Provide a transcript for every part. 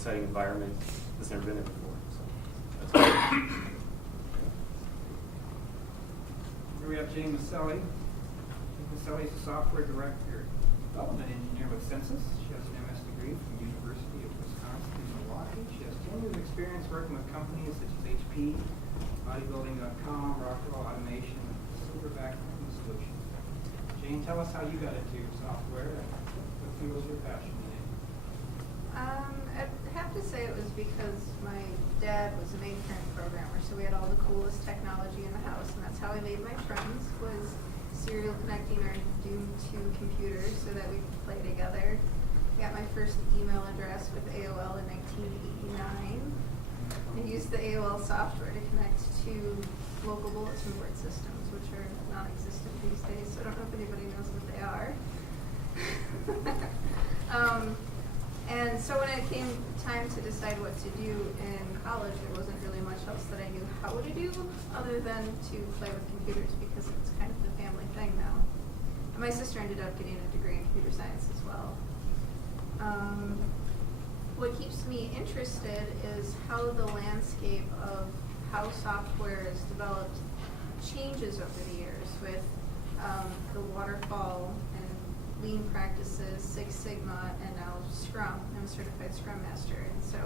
exciting environment that's never been there before. So that's great. Here we have Jane Maselli. Jane Maselli is a software director, development engineer with Census. She has an MS degree from the University of Wisconsin-Milwaukee. She has 10 years of experience working with companies such as HP, Bodybuilding.com, Rockwell Automation, and Silverback Cooking Solutions. Jane, tell us how you got into software and what fuels your passion in it. I'd have to say it was because my dad was a mainframe programmer, so we had all the coolest technology in the house, and that's how I made my friends, was serial connecting our Doom 2 computers so that we could play together. I got my first email address with AOL in 1989. I used the AOL software to connect to local bulletin board systems, which are non-existent these days, so I don't know if anybody knows what they are. And so when it came time to decide what to do in college, there wasn't really much else that I knew how to do other than to play with computers because it's kind of the family thing now. And my sister ended up getting a degree in computer science as well. What keeps me interested is how the landscape of how software is developed changes over the years with the waterfall and lean practices, Six Sigma, and now Scrum. I'm a certified Scrum Master, and so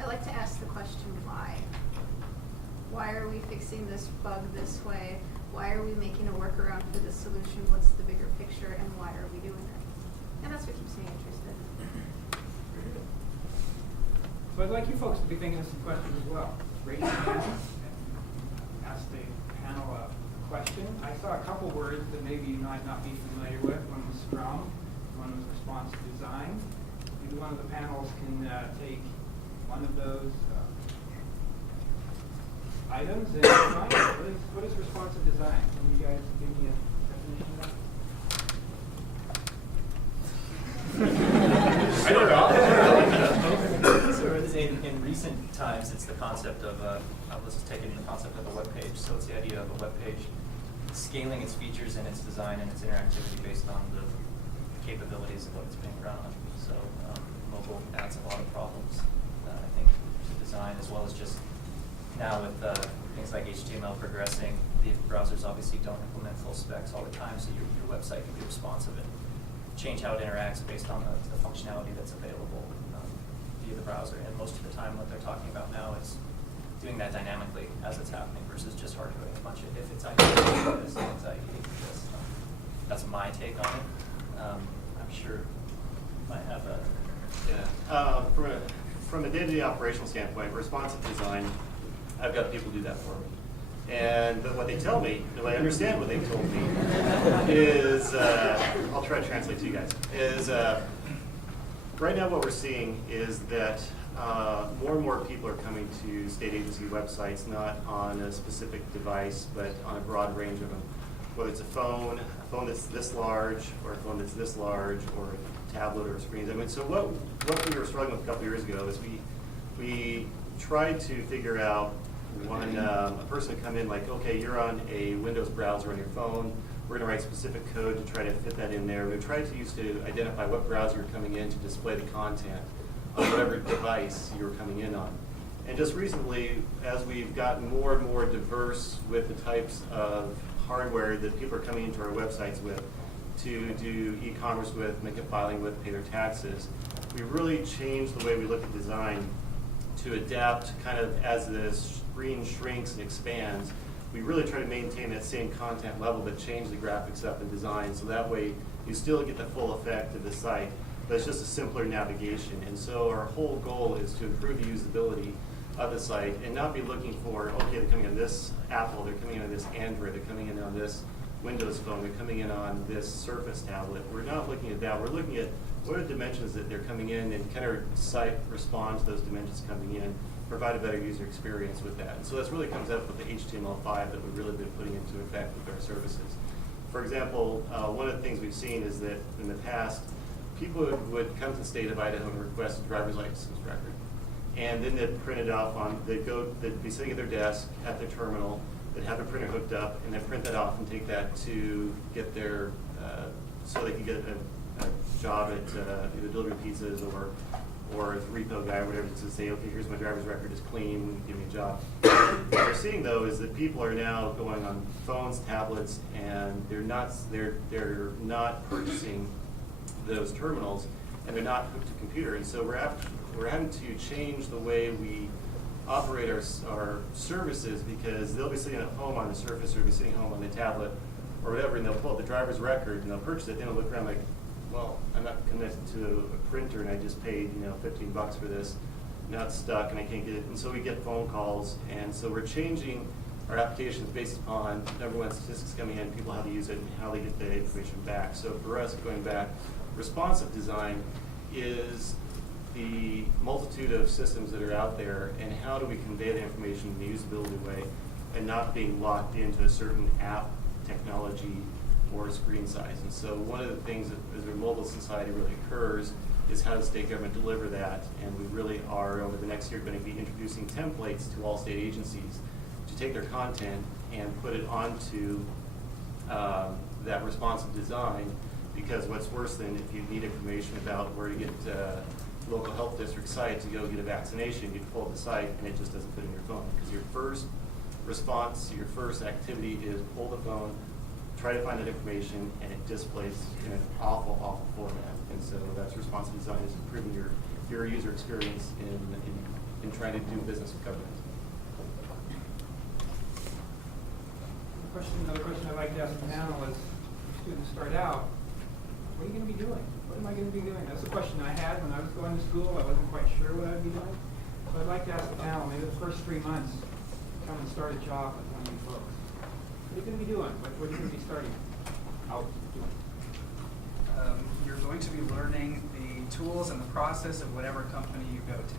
I like to ask the question, why? Why are we fixing this bug this way? Why are we making a workaround for this solution? What's the bigger picture, and why are we doing it? And that's what keeps me interested. So I'd like you folks to be thinking of some questions as well. Raise your hand and ask the panel a question. I saw a couple words that maybe you might not be familiar with. One was Scrum, one was responsive design. Maybe one of the panels can take one of those items and define it. What is responsive design? Can you guys give me a definition of that? So in recent times, it's the concept of, let's just take it in the concept of a web page. So it's the idea of a web page scaling its features and its design and its interactivity based on the capabilities of what it's being run on. So mobile adds a lot of problems, I think, to design, as well as just now with things like HTML progressing. The browsers obviously don't implement full specs all the time, so your website can be responsive and change how it interacts based on the functionality that's available via the browser. And most of the time what they're talking about now is doing that dynamically as it's happening versus just hard coding a bunch of if it's IE for this, if it's IE for this. That's my take on it. I'm sure you might have a... Yeah. From a day-to-day operational standpoint, responsive design, I've got people do that for me. And what they tell me, and I understand what they told me, is, I'll try to translate to you guys, is right now what we're seeing is that more and more people are coming to state agency websites, not on a specific device, but on a broad range of them. Whether it's a phone that's this large, or a phone that's this large, or a tablet or screens. I mean, so what we were struggling with a couple years ago is we tried to figure out when a person would come in like, okay, you're on a Windows browser on your phone, we're going to write specific code to try to fit that in there. We tried to identify what browser you're coming in to display the content on whatever device you were coming in on. And just recently, as we've gotten more and more diverse with the types of hardware that people are coming into our websites with to do e-commerce with, make a filing with, pay their taxes, we really changed the way we look at design to adapt kind of as the screen shrinks and expands. We really try to maintain that same content level but change the graphics up in design so that way you still get the full effect of the site, but it's just a simpler navigation. And so our whole goal is to improve the usability of the site and not be looking for, okay, they're coming on this Apple, they're coming in on this Android, they're coming in on this Windows phone, they're coming in on this Surface tablet. We're not looking at that. We're looking at what are the dimensions that they're coming in and can our site respond to those dimensions coming in, provide a better user experience with that. And so this really comes up with the HTML5 that we've really been putting into effect with our services. For example, one of the things we've seen is that in the past, people would come to the state of Idaho and request a driver's license record. And then they'd print it off they'd be sitting at their desk at their terminal, they'd have a printer hooked up, and they'd print that off and take that to get their, so they could get a job at either delivering pizzas or the repo guy, or whatever, to say, okay, here's my driver's record, it's clean, give me a job. What we're seeing though is that people are now going on phones, tablets, and they're not purchasing those terminals, and they're not hooked to computer. And so we're having to change the way we operate our services, because they'll be sitting at home on the Surface, or be sitting home on the tablet, or whatever, and they'll pull up the driver's record and they'll purchase it. Then they'll look around like, well, I'm not connected to a printer, and I just paid $15 for this. Now it's stuck and I can't get it. And so we get phone calls, and so we're changing our applications based upon, number one, statistics coming in, people how to use it, and how they get the information back. So for us, going back, responsive design is the multitude of systems that are out there, and how do we convey the information in a usability way, and not being locked into a certain app technology or screen size. And so one of the things that as our mobile society really occurs is how does state government deliver that, and we really are over the next year going to be introducing templates to all state agencies to take their content and put it onto that responsive design, because what's worse than if you need information about where to get local health district site to go get a vaccination, you pull up the site and it just doesn't fit in your phone, because your first response, your first activity is pull the phone, try to find that information, and it displays in an awful, awful format. And so that's responsive design, is improving your user experience in trying to do business with government. Another question I'd like to ask the panel is, when students start out, what are you going to be doing? What am I going to be doing? That's a question I had when I was going to school. I wasn't quite sure what I'd be doing. So I'd like to ask the panel, maybe the first 3 months, come and start a job with one of you folks. What are you going to be doing? What are you going to be starting out doing? You're going to be learning the tools and the process of whatever company you go to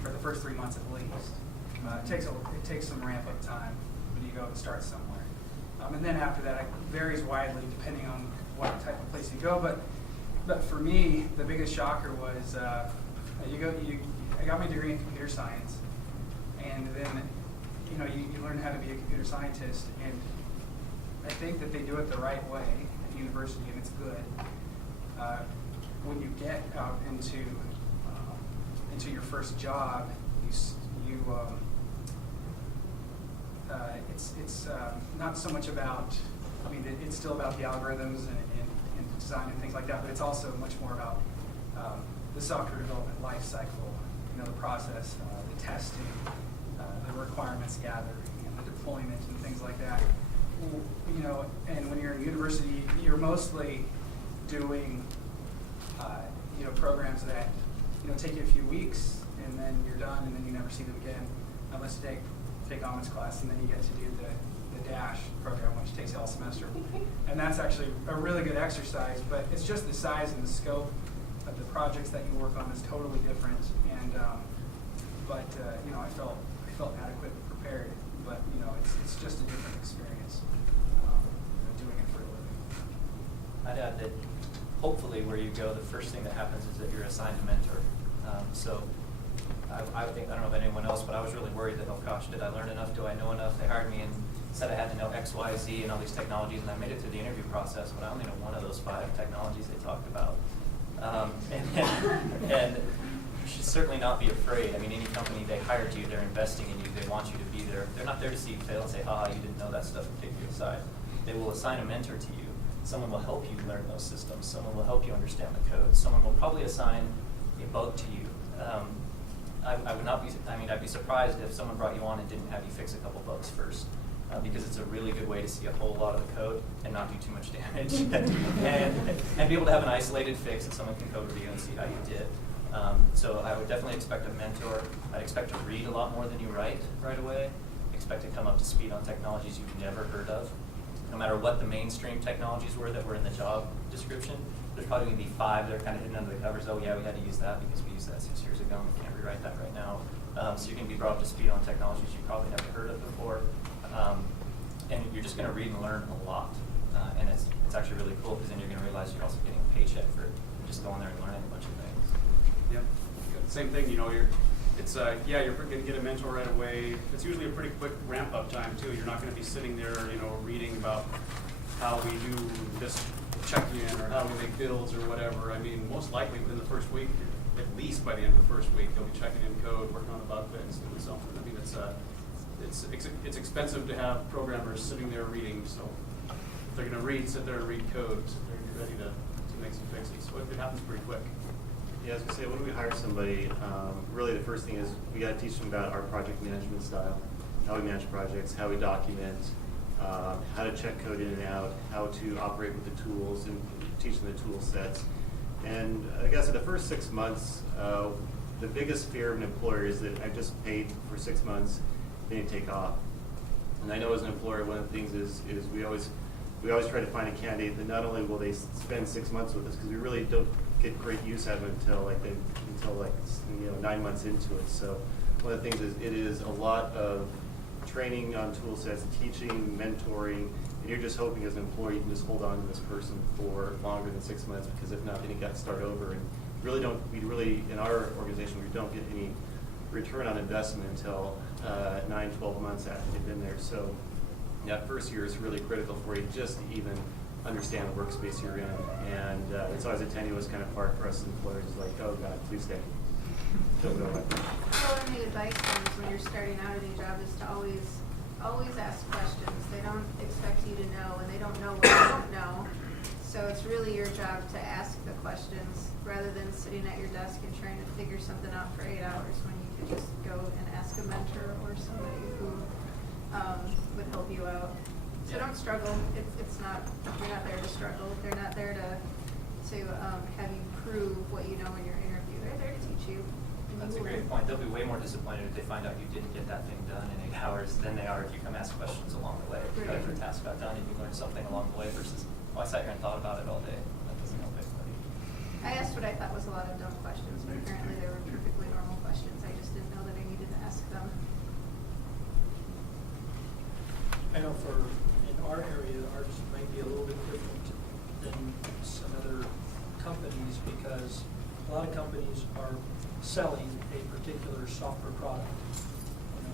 for the first 3 months at least. It takes some ramp up time when you go and start somewhere. And then after that, it varies widely depending on what type of place you go. But for me, the biggest shocker was I got my degree in computer science, and then you learn how to be a computer scientist, and I think that they do it the right way at university, and it's good. When you get out into your first job, it's not so much about, it's still about the algorithms and design and things like that, but it's also much more about the software development life cycle, the process, the testing, the requirements gathering, and the deployment and things like that. And when you're in university, you're mostly doing programs that take you a few weeks, and then you're done, and then you never see them again, unless you take Ahmed's class, and then you get to do the DASH program, which takes all semester. And that's actually a really good exercise, but it's just the size and the scope of the projects that you work on is totally different. And I felt adequate and prepared, but it's just a different experience doing it for a living. I'd add that hopefully where you go, the first thing that happens is that you're assigned a mentor. So I don't know about anyone else, but I was really worried that, oh gosh, did I learn enough? Do I know enough? They hired me and said I had to know X, Y, Z and all these technologies, and I made it through the interview process, but I only know one of those 5 technologies they talked about. And you should certainly not be afraid. Any company, they hired you, they're investing in you, they want you to be there. They're not there to see you fail and say, haha, you didn't know that stuff and take you aside. They will assign a mentor to you. Someone will help you learn those systems. Someone will help you understand the code. Someone will probably assign a bug to you. I would not be, I'd be surprised if someone brought you on and didn't have you fix a couple bugs first, because it's a really good way to see a whole lot of the code and not do too much damage, and be able to have an isolated fix that someone can code review and see how you did. So I would definitely expect a mentor. I'd expect to read a lot more than you write right away. Expect to come up to speed on technologies you've never heard of. No matter what the mainstream technologies were that were in the job description, there's probably going to be 5 that are kind of hidden under the covers. Oh yeah, we had to use that because we used that 6 years ago and we can't rewrite that right now. So you're going to be brought up to speed on technologies you probably never heard of before. And you're just going to read and learn a lot. And it's actually really cool, because then you're going to realize you're also getting a paycheck for just going there and learning a bunch of things. Yep. Same thing, you're going to get a mentor right away. It's usually a pretty quick ramp up time too. You're not going to be sitting there, reading about how we do this check-in or how we make bills or whatever. Most likely within the first week, at least by the end of the first week, they'll be checking in code, working on a bug fix, doing something. I mean, it's expensive to have programmers sitting there reading, so if they're gonna sit there and read code, so they're ready to make some fixes. So it happens pretty quick. Yeah, I was gonna say, when we hire somebody, really the first thing is we gotta teach them about our project management style, how we manage projects, how we document, how to check code in and out, how to operate with the tools, and teach them the tool sets. And I guess in the first 6 months, the biggest fear of an employer is that I just paid for 6 months, then you take off. And I know as an employer, one of the things is we always try to find a candidate that not only will they spend 6 months with us, because we really don't get great use out of it until 9 months into it. So one of the things is it is a lot of training on tool sets, teaching, mentoring, and you're just hoping as an employee you can just hold on to this person for longer than 6 months, because if not, then you got to start over. And we really in our organization, we don't get any return on investment until 9, 12 months after they've been there. So that first year is really critical for you just to even understand the workspace you're in. And it's always a tenuous kind of part for us employers, is like, oh God, please stay. Don't go away. Well, and the advice is when you're starting out at a job is to always ask questions. They don't expect you to know, and they don't know what you don't know. So it's really your job to ask the questions rather than sitting at your desk and trying to figure something out for 8 hours, when you could just go and ask a mentor or somebody who would help you out. So don't struggle. It's not, you're not there to struggle. They're not there to have you prove what you know in your interview. They're there to teach you. And That's a you will great learn. point. They'll be way more disappointed if they find out you didn't get that thing done in 8 hours than they are if you come ask questions along the way. If you got your task got done and you learned something along the way versus, oh, I sat here and thought about it all day. That doesn't help anybody. I asked what I thought was a lot of dumb questions, but apparently they were perfectly normal questions. I just didn't know that I needed to ask them. I know in our area, ours might be a little bit different than some other companies, because a lot of companies are selling a particular software product.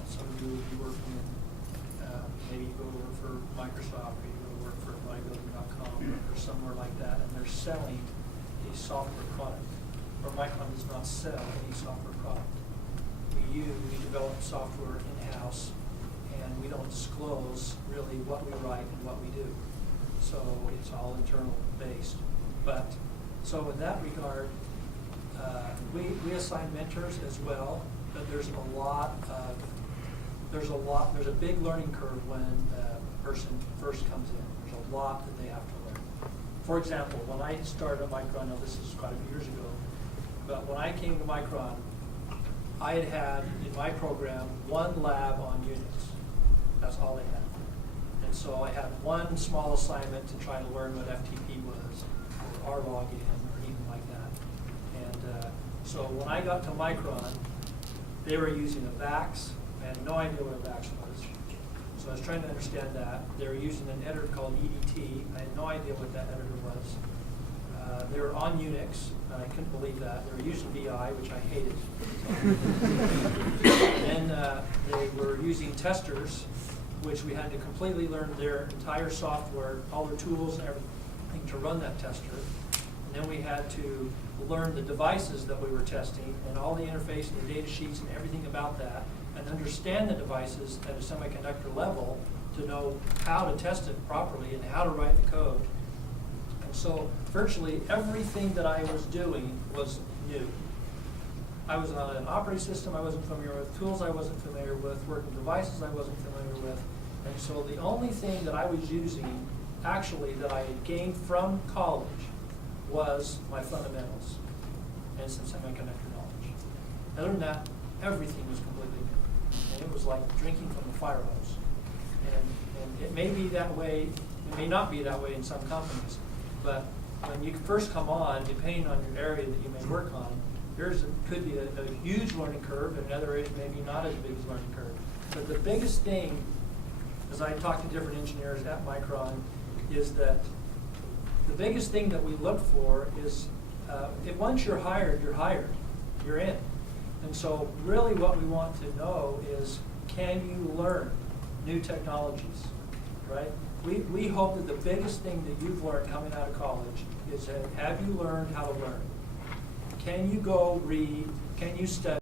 Some of you will be working in, maybe you go to work for Microsoft, or you go to work for mybuilding.com or somewhere like that, and they're selling a software product. Or Micron does not sell any software product. We develop software in-house, and we don't disclose really what we write and what we do. So it's all internal based. But so in that regard, we assign mentors as well, but there's a big learning curve when a person first comes in. There's a lot that they have to learn. For example, when I started at Micron, now this is quite a few years ago, but when I came to Micron, I had in my program 1 lab on Unix. That's all they had. And so I had one small assignment to try to learn what FTP was, or RLogin, or anything like that. And so when I got to Micron, they were using a VAX. I had no idea what a VAX was. So I was trying to understand that. They were using an editor called EDT. I had no idea what that editor was. They were on Unix, and I couldn't believe that. They were using VI, which I hated. And then they were using testers, which we had to completely learn their entire software, all their tools and everything to run that tester. And then we had to learn the devices that we were testing and all the interface and the data sheets and everything about that, and understand the devices at a semiconductor level to know how to test it properly and how to write the code. And so virtually everything that I was doing was new. I was on an operating system I wasn't familiar with, tools I wasn't familiar with, working devices I wasn't familiar with. And so the only thing that I was using, actually, that I had gained from college was my fundamentals and some semiconductor knowledge. Other than that, everything was completely new. And it was like drinking from a fire hose. And it may be that way, it may not be that way in some companies, but when you first come on, depending on your area that you may work on, yours could be a huge learning curve, and another area maybe not as big as learning curve. But the biggest thing, as I talk to different engineers at Micron, is that the biggest thing that we look for is, if once you're hired, you're in. And so really what we want to know is, can you learn new technologies, right? We hope that the biggest thing that you've learned coming out of college is that, have you learned how to learn? can you go read, can you study